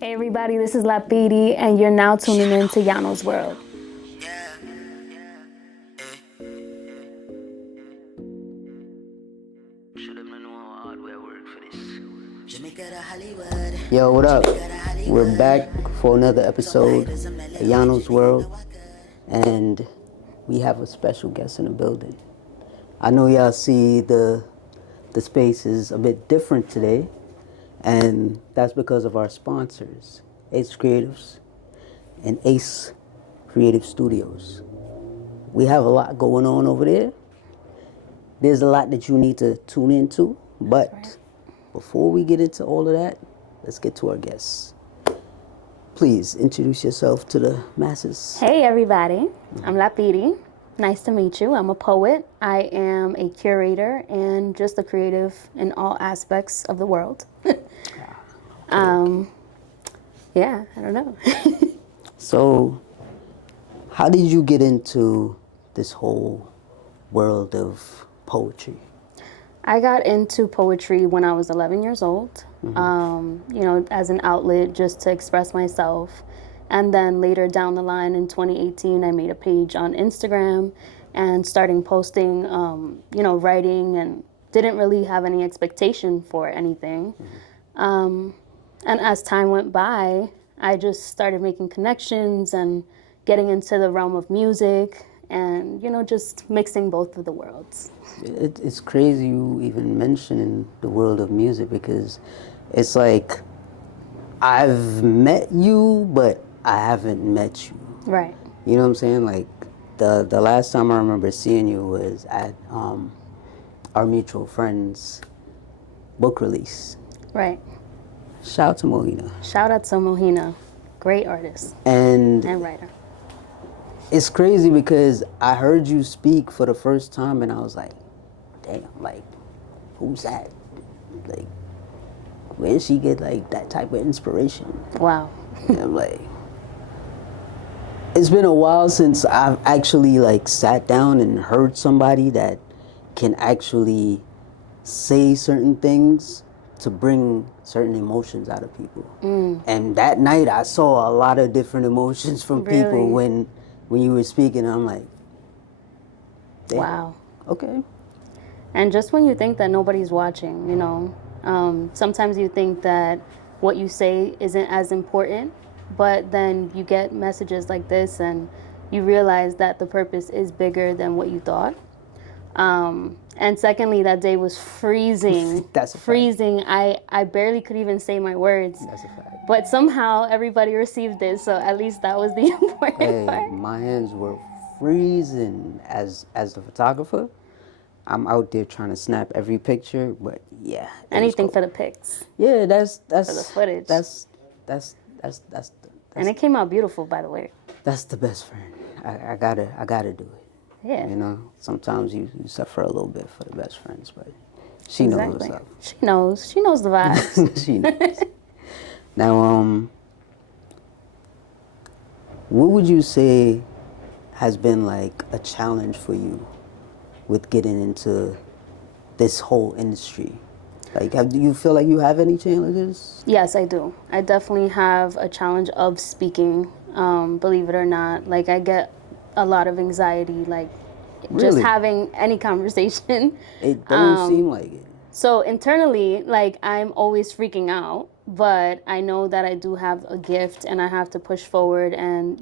Hey everybody, this is PIRI, and you're now tuning in to Yanos World. Yo, what up? We're back for another episode of Yano's World, and we have a special guest in the building. I know y'all see the space is a bit different today, and that's because of our sponsors, Ace Creatives and Ace Creative Studios. We have a lot going on over there. There's a lot that you need to tune into, but before we get into all of that, let's get to our guests. Please introduce yourself to the masses. Hey everybody, I'm PIRI. Nice to meet you. I'm a poet. I am a curator and just a creative in all aspects of the world. Yeah, I don't know. So, how did you get into this whole world of poetry? I got into poetry when I was 11 years old, as an outlet just to express myself. And then later down the line in 2018, I made a page on Instagram and starting posting, writing, and didn't really have any expectation for anything. And as time went by, I just started making connections and getting into the realm of music and, just mixing both of the worlds. It's crazy you even mentioning the world of music, because it's like I've met you, but I haven't met you. Right. You know what I'm saying? Like the last time I remember seeing you was at our mutual friend's book release. Right. Shout out to Mohina. Shout out to Mohina. Great artist And writer. it's crazy because I heard you speak for the first time and I was like, damn, like, who's that? Like, where did she get like that type of inspiration? Wow. And I'm like, it's been a while since I've actually like sat down and heard somebody that can actually say certain things to bring certain emotions out of people. And that night I saw a lot of different emotions from people when you were speaking. I'm like, damn. Wow. Okay. And just when you think that nobody's watching, sometimes you think that what you say isn't as important, but then you get messages like this and you realize that the purpose is bigger than what you thought. And secondly, that day was freezing. That's a freezing. I barely could even say my words. That's a fact. But somehow everybody received it, so at least that was the important part. My hands were freezing as the photographer. I'm out there trying to snap every picture, but yeah. Anything for the pics. Yeah, that's for the footage. That's and it came out beautiful, by the way. That's the best friend. I gotta do it. Yeah. Sometimes you suffer a little bit for the best friends, but she knows what's up. She knows the vibes. She knows. Now, what would you say has been like a challenge for you with getting into this whole industry? Like, do you feel like you have any challenges? Yes, I do. I definitely have a challenge of speaking, believe it or not. Like, I get a lot of anxiety, like, just having any conversation. It doesn't seem like it. So internally, like, I'm always freaking out, but I know that I do have a gift and I have to push forward. And,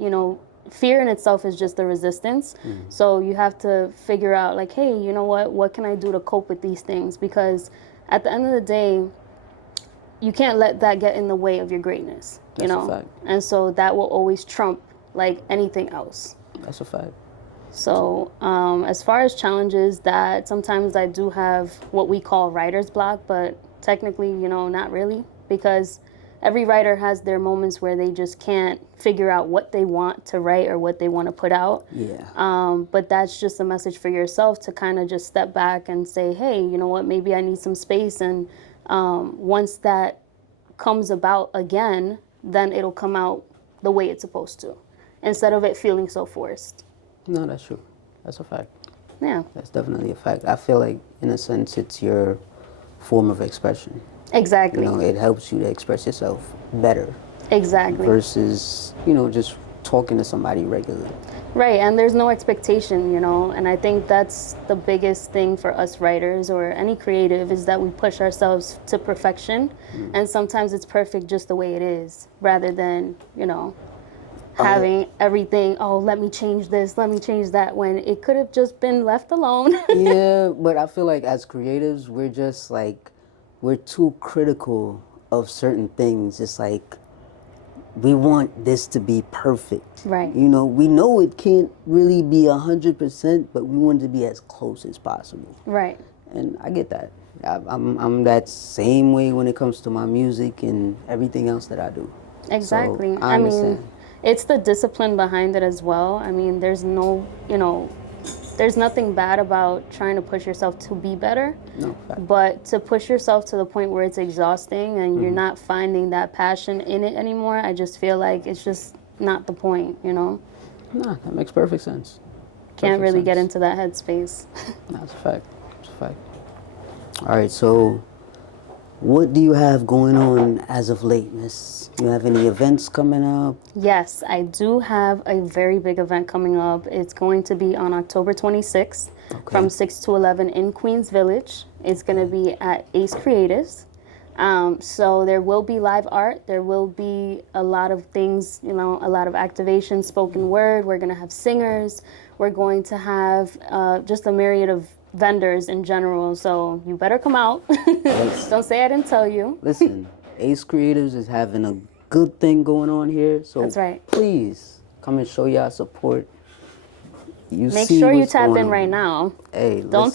fear in itself is just the resistance. So you have to figure out, like, hey, you know what can I do to cope with these things? Because at the end of the day, you can't let that get in the way of your greatness. That's a fact. And so that will always trump like anything else. That's a fact. So as far as challenges, that sometimes I do have what we call writer's block, but technically, not really, because every writer has their moments where they just can't figure out what they want to write or what they want to put out. Yeah. But that's just a message for yourself to kind of just step back and say, hey, you know what, maybe I need some space. And once that comes about again, then it'll come out the way it's supposed to, instead of it feeling so forced. No, that's true. That's a fact. Yeah. That's definitely a fact. I feel like, in a sense, it's your form of expression. Exactly. It helps you to express yourself better. Exactly. versus, just talking to somebody regularly. Right, and there's no expectation, and I think that's the biggest thing for us writers or any creative is that we push ourselves to perfection, and sometimes it's perfect just the way it is, rather than, having everything, oh, let me change this, let me change that, when it could have just been left alone. Yeah, but I feel like as creatives, we're just like, we're too critical of certain things. It's like, we want this to be perfect. Right. We know it can't really be 100%, but we want it to be as close as possible. Right. And I get that. I'm that same way when it comes to my music and everything else that I do. Exactly. So, I understand. mean, it's the discipline behind it as well. I mean, there's nothing bad about trying to push yourself to be better. No, fact. But to push yourself to the point where it's exhausting and you're not finding that passion in it anymore, I just feel like it's just not the point, Nah, that makes perfect sense. Can't really get into that headspace. That's a fact. It's a fact. All right, so what do you have going on as of late, miss? You have any events coming up? Yes, I do have a very big event coming up. It's going to be on October 26th from 6 to 11 in Queens Village. It's going to be at Ace Creatives. So there will be live art. There will be a lot of things, a lot of activation, spoken word. We're going to have singers. We're going to have just a myriad of vendors in general. So you better come out. Don't say I didn't tell you. Listen, Ace Creatives is having a good thing going on here. So that's right. Please come and show y'all support. Make sure you tap in right now. Hey, don't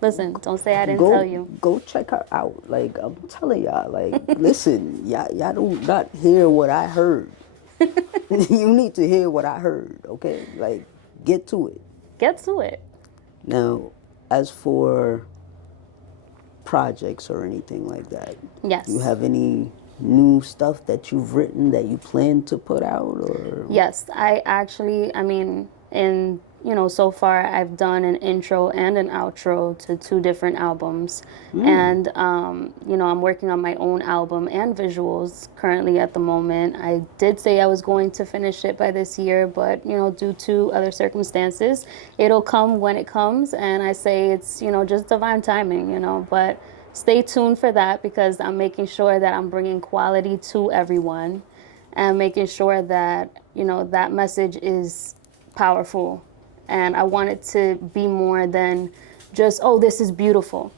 listen, don't say I didn't tell you. Go check her out. Like, I'm telling y'all, like, listen, y'all do not hear what I heard. You need to hear what I heard, okay? Like, get to it. Get to it. Now, as for projects or anything like that, yes. Do you have any new stuff that you've written that you plan to put out? Or yes, so far I've done an intro and an outro to 2 different albums. And, I'm working on my own album and visuals currently at the moment. I did say I was going to finish it by this year, but, due to other circumstances, it'll come when it comes. And I say it's, just divine timing, but stay tuned for that because I'm making sure that I'm bringing quality to everyone and making sure that, that message is powerful. And I want it to be more than just, oh, this is beautiful.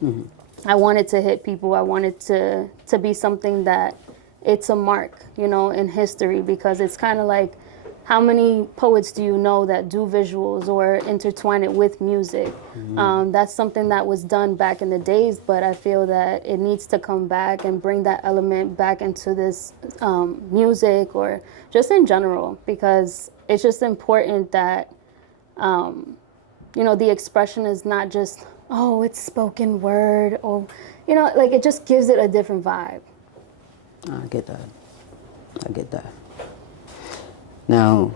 I want it to hit people. I want it to be something that it's a mark, in history, because it's kind of like, how many poets do you know that do visuals or intertwine it with music? That's something that was done back in the days, but I feel that it needs to come back and bring that element back into this music or just in general, because it's just important that the expression is not just, oh, it's spoken word, or, like it just gives it a different vibe. I get that. Now,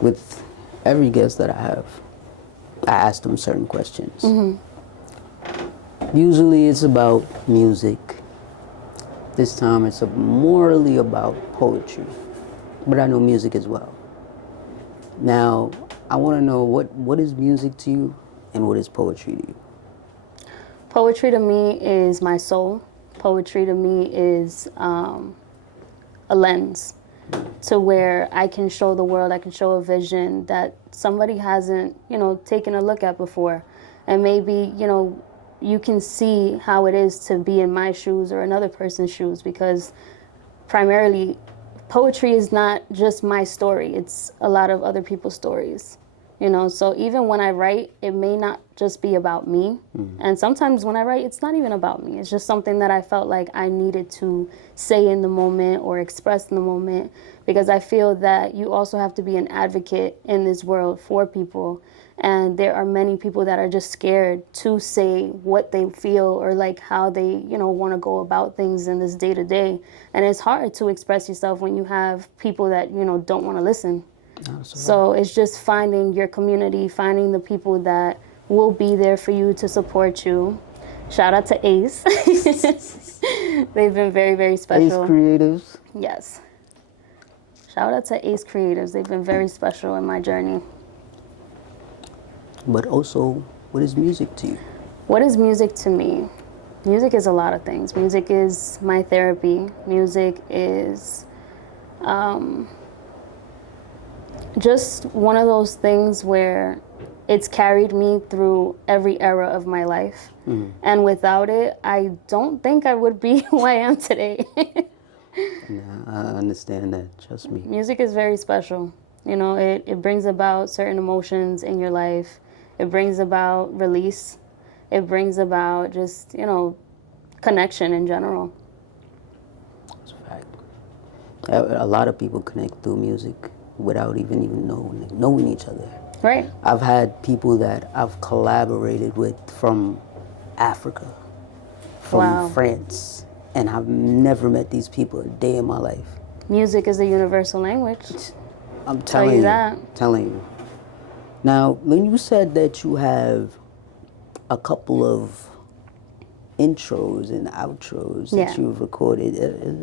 with every guest that I have, I ask them certain questions. Usually it's about music. This time it's morally about poetry, but I know music as well. Now, I want to know what is music to you and what is poetry to you? Poetry to me is my soul. Poetry to me is a lens to where I can show the world, I can show a vision that somebody hasn't, taken a look at before. And maybe, you can see how it is to be in my shoes or another person's shoes, because primarily poetry is not just my story, it's a lot of other people's stories. So even when I write, it may not just be about me. And sometimes when I write, it's not even about me. It's just something that I felt like I needed to say in the moment or express in the moment, because I feel that you also have to be an advocate in this world for people. And there are many people that are just scared to say what they feel or like how they, want to go about things in this day to day. And it's hard to express yourself when you have people that, don't want to listen. Absolutely. So it's just finding your community, finding the people that will be there for you to support you, Shout out to Ace. They've been very, very special. Ace Creatives. Yes. Shout out to Ace Creatives. They've been very special in my journey. But also, what is music to you? What is music to me? Music is a lot of things. Music is my therapy. Music is just one of those things where it's carried me through every era of my life. And without it, I don't think I would be who I am today. Yeah, I understand that. Trust me. Music is very special. You know, it brings about certain emotions in your life. It brings about release. It brings about just, you know, connection in general. That's a fact. A lot of people connect through music without even knowing each other. Right. I've had people that I've collaborated with from Africa, from France, and I've never met these people a day in my life. Music is a universal language. I'm telling you that. Telling you. Now, when you said that you have a couple of intros and outros that you've recorded,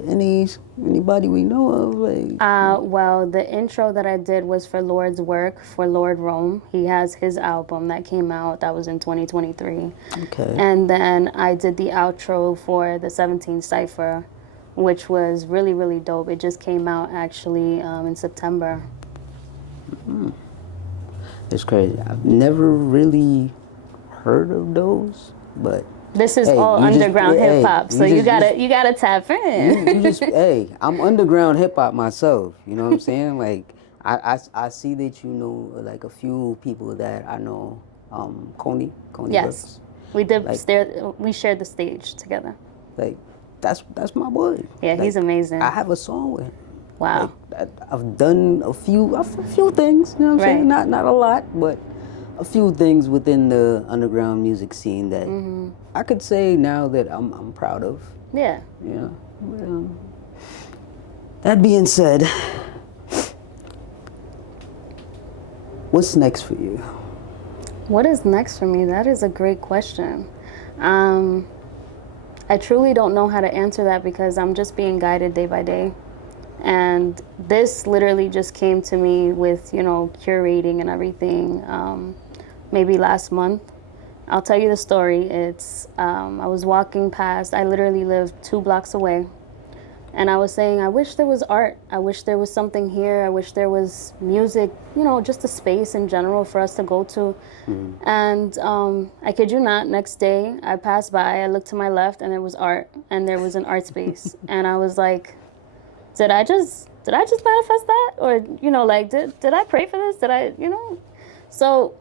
anybody we know of? Like? Well, the intro that I did was for Lord's work, for Lord Rome. He has his album that came out, that was in 2023. Okay. And then I did the outro for the 17 Cypher, which was really, really dope. It just came out actually in September. It's crazy. I've never really heard of those, but this is all underground hip hop, so you gotta tap in. Hey, I'm underground hip hop myself. You know what I'm saying? Like, I see that you know like a few people that I know. Coney yes, Brooks. We did. We shared the stage together. Like, that's my boy. Yeah, he's amazing. I have a song with him. Wow. Like, I've done a few things. You know what I'm saying? Not a lot, but a few things within the underground music scene that I could say now that I'm proud of. Yeah. You know. That being said, what's next for you? What is next for me? That is a great question. I truly don't know how to answer that because I'm just being guided day by day. And this literally just came to me with, you know, curating and everything, maybe last month. I'll tell you the story. It's, I was walking past, I literally lived 2 blocks away. And I was saying, I wish there was art. I wish there was something here. I wish there was music, you know, just a space in general for us to go to. And I kid you not, next day I passed by, I looked to my left and there was art and there was an art space. And I was like, did I just manifest that? Or, you know, like, did I pray for this? Did I, you know? So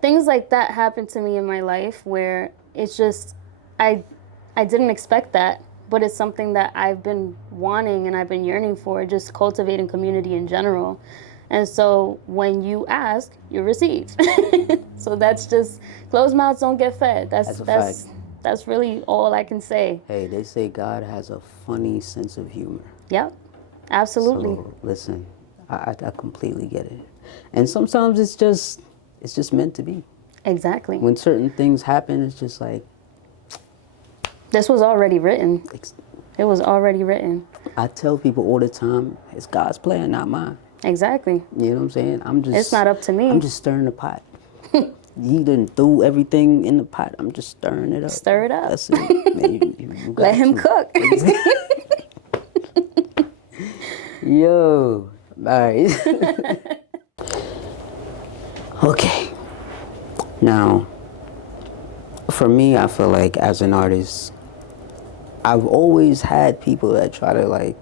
things like that happened to me in my life where it's just, I didn't expect that, but it's something that I've been wanting and I've been yearning for, just cultivating community in general. And so when you ask, you receive. So that's just, closed mouths don't get fed. That's really all I can say. Hey, they say God has a funny sense of humor. Yep, absolutely. So listen, I completely get it. And sometimes it's just meant to be. Exactly. When certain things happen, it's just like, this was already written. It was already written. I tell people all the time, it's God's plan, not mine. Exactly. You know what I'm saying? It's not up to me. I'm just stirring the pot. He didn't throw everything in the pot. I'm just stirring it up. Stir it up. That's it. Man, you Let him cook. Yo. All right. Okay. Now, for me, I feel like as an artist, I've always had people that try to like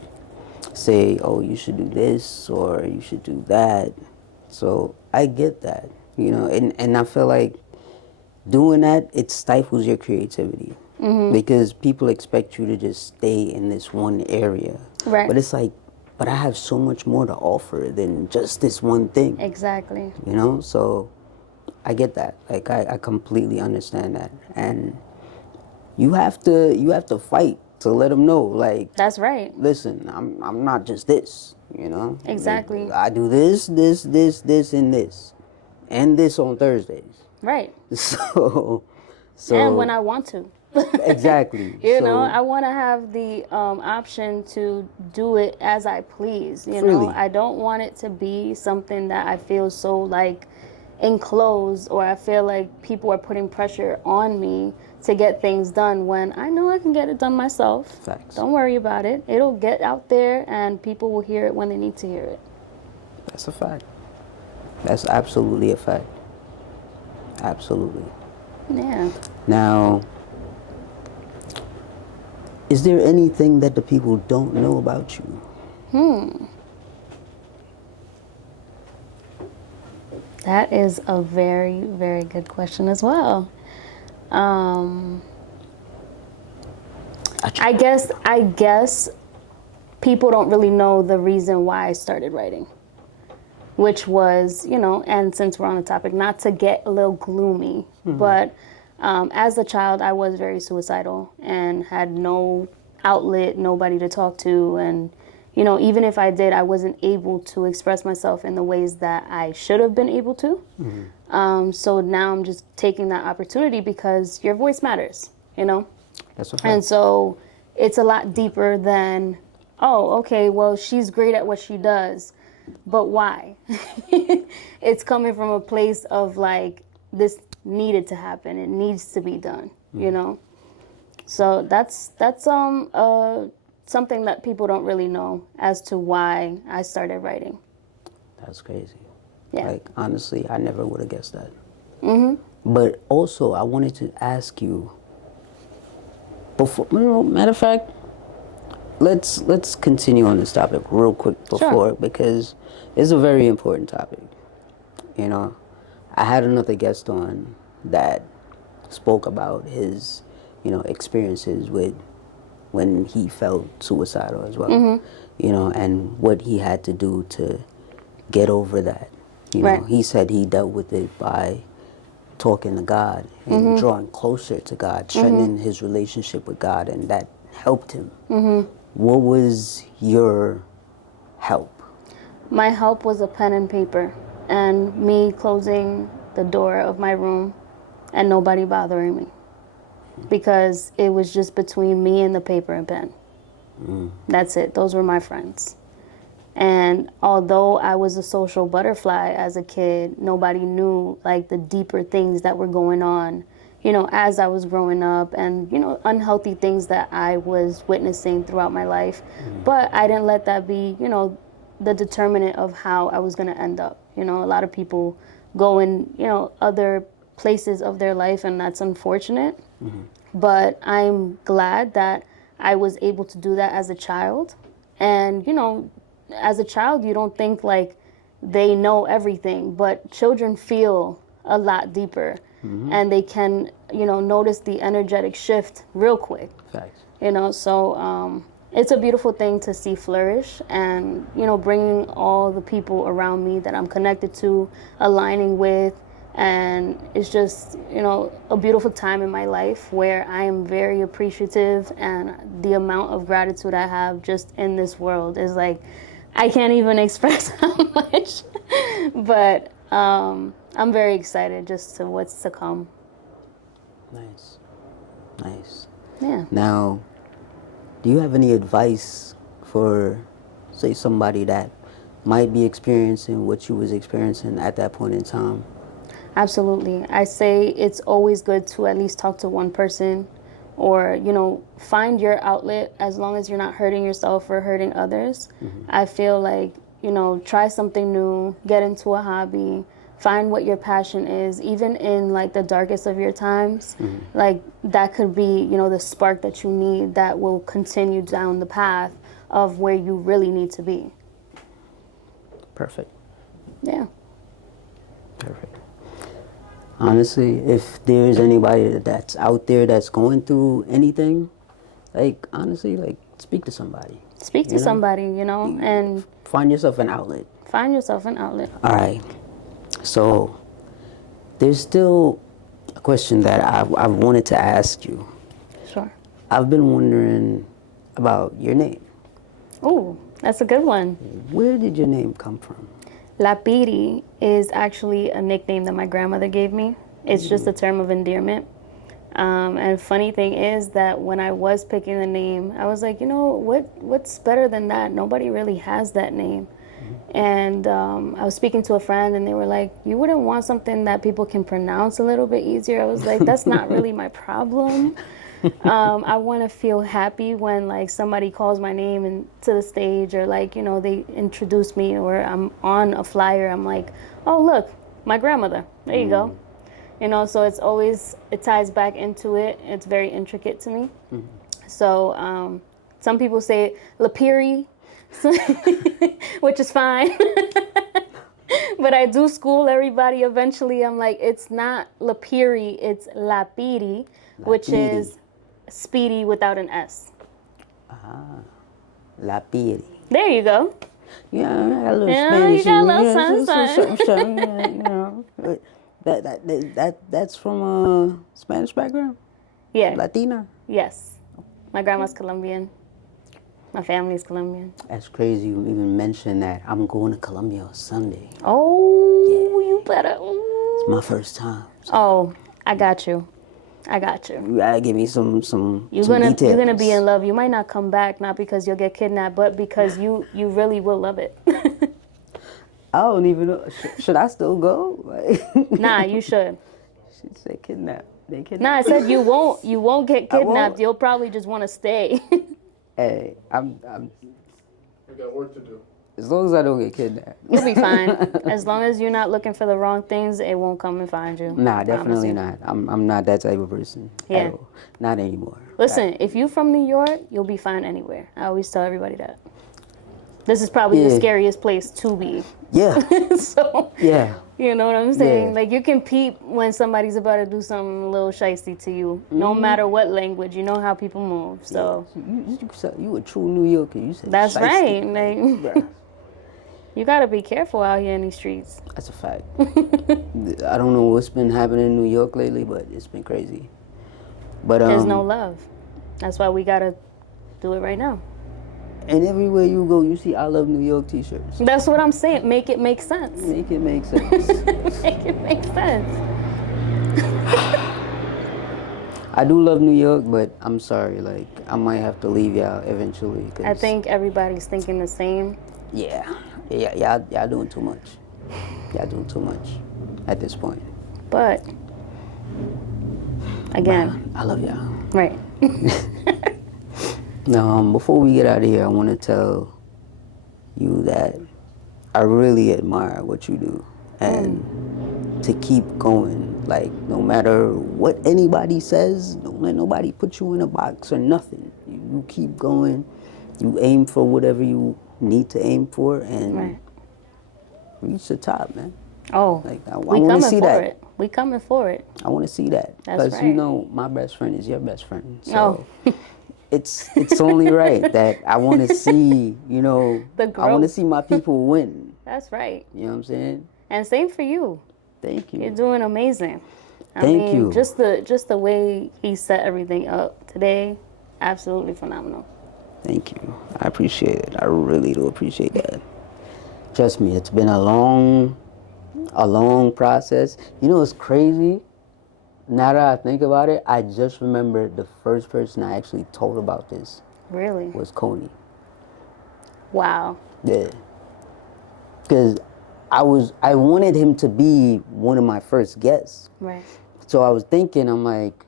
say, oh, you should do this or you should do that. So I get that, you know, and I feel like doing that, it stifles your creativity because people expect you to just stay in this one area. Right. But it's like, but I have so much more to offer than just this one thing. Exactly. You know, so I get that. Like I completely understand that, and you have to fight to let them know. Like, that's right. Listen, I'm not just this. You know. Exactly. Like, I do this, and this on Thursdays. Right. And when I want to. Exactly. You know, I want to have the option to do it as I please. You Freely. know, I don't want it to be something that I feel so like enclosed, or I feel like people are putting pressure on me to get things done when I know I can get it done myself. Facts. Don't worry about it. It'll get out there and people will hear it when they need to hear it. That's a fact. That's absolutely a fact. Absolutely. Yeah. Now, is there anything that the people don't know about you? That is a very, very good question as well. I guess people don't really know the reason why I started writing, which was, you know, and since we're on the topic, not to get a little gloomy, but as a child, I was very suicidal and had no outlet, nobody to talk to. And, you know, even if I did, I wasn't able to express myself in the ways that I should have been able to. So now I'm just taking that opportunity because your voice matters, you know? That's a fact. And so it's a lot deeper than, oh, okay, well, she's great at what she does, but why? It's coming from a place of like, this needed to happen. It needs to be done, you know? So that's something that people don't really know as to why I started writing. That's crazy. Yeah. Like, honestly, I never would have guessed that. But also, I wanted to ask you, before, you know, matter of fact, let's continue on this topic real quick before, because it's a very important topic. You know, I had another guest on that spoke about his, you know, experiences with when he felt suicidal as well, you know, and what he had to do to get over that. You know, he said he dealt with it by talking to God and drawing closer to God, strengthening his relationship with God, and that helped him. What was your help? My help was a pen and paper and me closing the door of my room and nobody bothering me, because it was just between me and the paper and pen. That's it. Those were my friends. And although I was a social butterfly as a kid, nobody knew like the deeper things that were going on, you know, as I was growing up, and, you know, unhealthy things that I was witnessing throughout my life. But I didn't let that be, you know, the determinant of how I was going to end up. You know, a lot of people go in, you know, other places of their life, and that's unfortunate. But I'm glad that I was able to do that as a child. And, you know, as a child, you don't think like they know everything, but children feel a lot deeper, and they can, you know, notice the energetic shift real quick. Facts. You know, so it's a beautiful thing to see flourish, and, you know, bringing all the people around me that I'm connected to, aligning with, and it's just, you know, a beautiful time in my life where I am very appreciative, and the amount of gratitude I have just in this world is like, I can't even express how much, but I'm very excited just to what's to come. Nice. Nice. Yeah. Now, do you have any advice for, say, somebody that might be experiencing what you was experiencing at that point in time? Absolutely. I say it's always good to at least talk to one person, or, you know, find your outlet as long as you're not hurting yourself or hurting others. I feel like, you know, try something new, get into a hobby, find what your passion is, even in like the darkest of your times. Like that could be, you know, the spark that you need that will continue down the path of where you really need to be. Perfect. Yeah. Perfect. Honestly, if there's anybody that's out there that's going through anything, like, honestly, like, speak to somebody. Speak to somebody, you know, and find yourself an outlet. Find yourself an outlet. All right. So, there's still a question that I wanted to ask you. Sure. I've been wondering about your name. Oh, that's a good one. Where did your name come from? La PIRI is actually a nickname that my grandmother gave me. It's just a term of endearment. And funny thing is that when I was picking the name, I was like, what's better than that? Nobody really has that name. And I was speaking to a friend, and they were like, you wouldn't want something that people can pronounce a little bit easier? I was like, that's not really my problem. I want to feel happy when like somebody calls my name and to the stage, or like, they introduce me, or I'm on a flyer. I'm like, oh, look, my grandmother. There you go. So it ties back into it. It's very intricate to me. So some people say PIRI, which is fine. But I do school everybody eventually. I'm like, it's not PIRI, it's PIRI, which is speedy without an S. PIRI. There you go. Yeah, I got a little Spanish. You got a little something. That's from a Spanish background? Yeah. Latina? Yes. My grandma's Colombian. My family's Colombian. That's crazy you even mentioned that. I'm going to Colombia on Sunday. Oh, yeah. You better. It's my first time. So. Oh, I got you. You gotta give me some details. You're gonna be in love. You might not come back, not because you'll get kidnapped, but because you really will love it. I don't even know. Should I still go? Nah, you should. She said kidnap. They kidnap. Nah, I said you won't get kidnapped. You'll probably just want to stay. Hey, I'm. We got work to do. As long as I don't get kidnapped. You'll be fine. As long as you're not looking for the wrong things, it won't come and find you. Nah, definitely not. I'm not that type of person. Yeah. At all. Not anymore. Listen, if you're from New York, you'll be fine anywhere. I always tell everybody that. This is probably the scariest place to be. Yeah. So. Yeah. You know what I'm saying? Yeah. Like, you can peep when somebody's about to do something a little shiesty to you. No matter what language, you know how people move. So. Yeah. You a true New Yorker. You said that's shiesty. right. Like, you gotta be careful out here in these streets. That's a fact. I don't know what's been happening in New York lately, but it's been crazy. But there's no love. That's why we gotta do it right now. And everywhere you go, you see I Love New York t-shirts. That's what I'm saying. Make it make sense. Make it make sense. Make it make sense. I do love New York, but I'm sorry. Like, I might have to leave y'all eventually. I think everybody's thinking the same. Yeah. Y'all doing too much. Y'all doing too much at this point. But, again. I love y'all. Right. Now, before we get out of here, I want to tell you that I really admire what you do. And to keep going, like, no matter what anybody says, don't let nobody put you in a box or nothing. You keep going. You aim for whatever you need to aim for and reach the top, man. Oh, like, I want to see that. We coming for it. I want to see that. That's right. Because, my best friend is your best friend. So it's only right that I want to see, I want to see my people win. That's right. You know what I'm saying? And same for you. Thank you. You're doing amazing. Thank you. Just the way he set everything up today, absolutely phenomenal. Thank you. I appreciate it. I really do appreciate that. Trust me, it's been a long process. It's crazy. Now that I think about it, I just remember the first person I actually told about this. Really? Was Coney. Wow. Yeah. Because I wanted him to be one of my first guests. Right. So I was thinking, I'm like,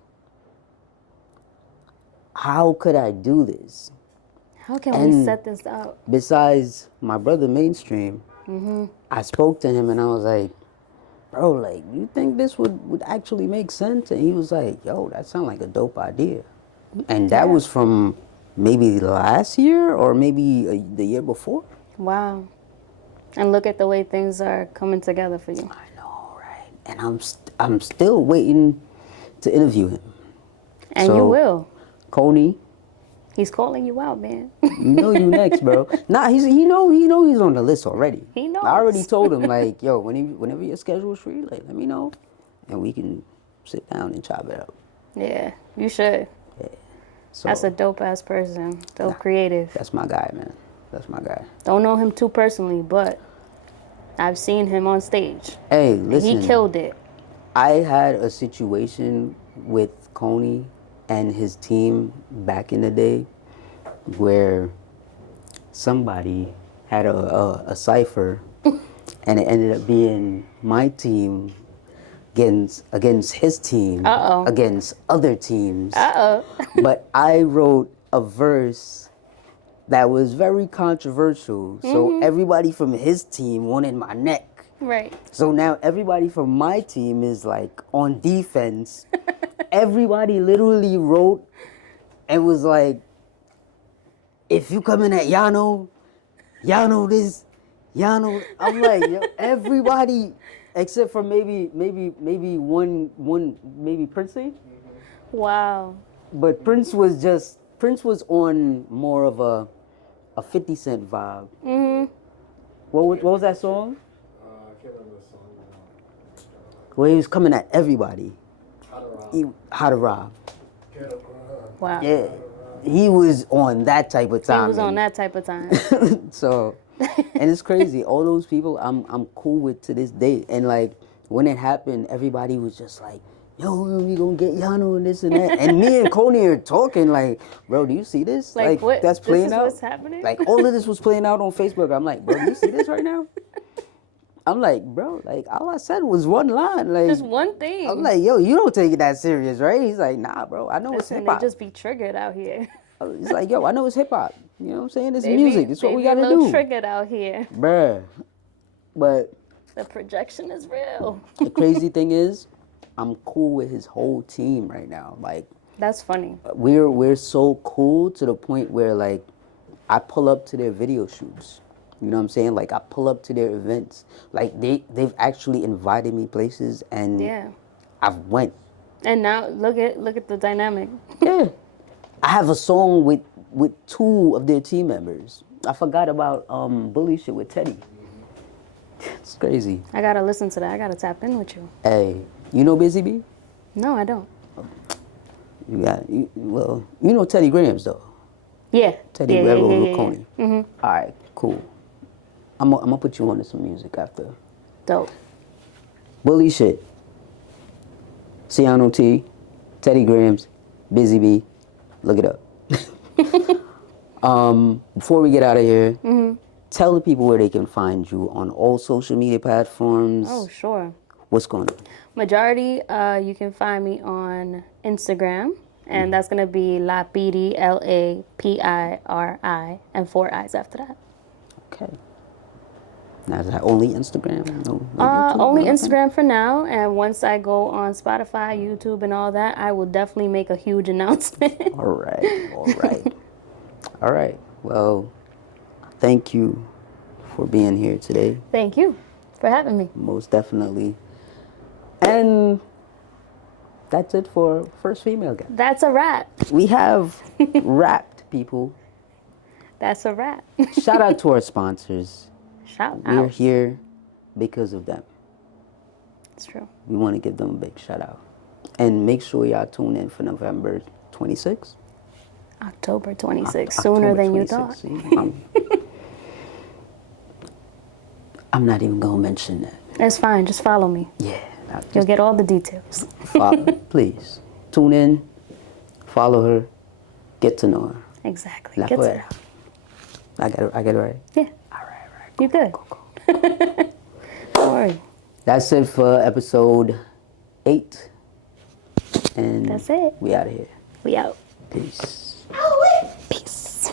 how could I do this? How can we set this up? Besides my brother Mainstream, I spoke to him and I was like, bro, like, you think this would actually make sense? And he was like, yo, that sounds like a dope idea. And that was from maybe last year or maybe the year before. Wow. And look at the way things are coming together for you. I know, right? And I'm still waiting to interview him. And you will. Coney. He's calling you out, man. You know you next, bro. Nah, he know he's on the list already. He knows. I already told him, like, yo, whenever your schedule's free, like, let me know, and we can sit down and chop it up. Yeah, you should. Yeah. So, that's a dope ass person. Dope creative. That's my guy, man. That's my guy. Don't know him too personally, but I've seen him on stage. Hey, listen. He killed it. I had a situation with Coney and his team back in the day, where somebody had a cipher, and it ended up being my team against his team against other teams. But I wrote a verse that was very controversial. So everybody from his team wanted my neck. Right. So now everybody from my team is like on defense. Everybody literally wrote and was like, if you come in at Yano this, Yano. I'm like, yo, everybody except for maybe one maybe Princey. Wow. But Prince was on more of a 50 Cent vibe. What was that song? I can't remember the song now. Where he was coming at everybody. How to rob. Wow. Yeah. He was on that type of time. He was on that type of time. So, and it's crazy. All those people I'm cool with to this day. And like when it happened, everybody was just like, yo, we gonna get Yano and this and that. And me and Coney are talking like, bro, do you see this? Like what? That's playing This is out. what's happening? Like all of this was playing out on Facebook. I'm like, bro, do you see this right now? I'm like, bro, like all I said was one line. Like just one thing. I'm like, yo, you don't take it that serious, right? He's like, nah, bro, I know it's Listen, hip hop. they just be triggered out here. He's like, yo, I know it's hip hop. You know what I'm saying? It's music. It's what we gotta They be a little do. triggered out here. Bruh. But The projection is real. the crazy thing is, I'm cool with his whole team right now. Like, That's funny. we're so cool to the point where like I pull up to their video shoots. You know what I'm saying? Like I pull up to their events. Like they've actually invited me places and Yeah. I've went. And now look at the dynamic. Yeah. I have a song with two of their team members. I forgot about Bully Shit with Teddy. It's crazy. I gotta listen to that. I gotta tap in with you. Hey, you know Busy Bee? No, I don't. You know Teddy Grahams though. Yeah. Teddy Rebel Coney. All right, cool. I'm gonna put you on to some music after. Dope. Bully Shit. Ciano T, Teddy Grahams, Busy Bee. Look it up. Before we get out of here, tell the people where they can find you on all social media platforms. Oh, sure. What's going on? Majority, you can find me on Instagram, and that's gonna be La Piri, LAPIRI, and 4 I's after that. Okay. Now is that only Instagram? No Only nothing? Instagram for now, and once I go on Spotify, YouTube, and all that, I will definitely make a huge announcement. All right. Well, thank you for being here today. Thank you for having me. Most definitely. And that's it for first female guest. That's a wrap. We have wrapped people. That's a wrap. Shout out to our sponsors. Shout We're out. here because of them. It's true. We want to give them a big shout out. And make sure y'all tune in for November 26th. October 26th, sooner than you thought. See, I'm not even going to mention that. It's fine. Just follow me. Yeah. You'll get all the details. Please, tune in, follow her, get to know her. Exactly. La Get to Fuera. know. I got it right? Yeah. All right. You good. Don't worry. That's it for episode 8. And That's it. we out of here. We out. Peace. Peace.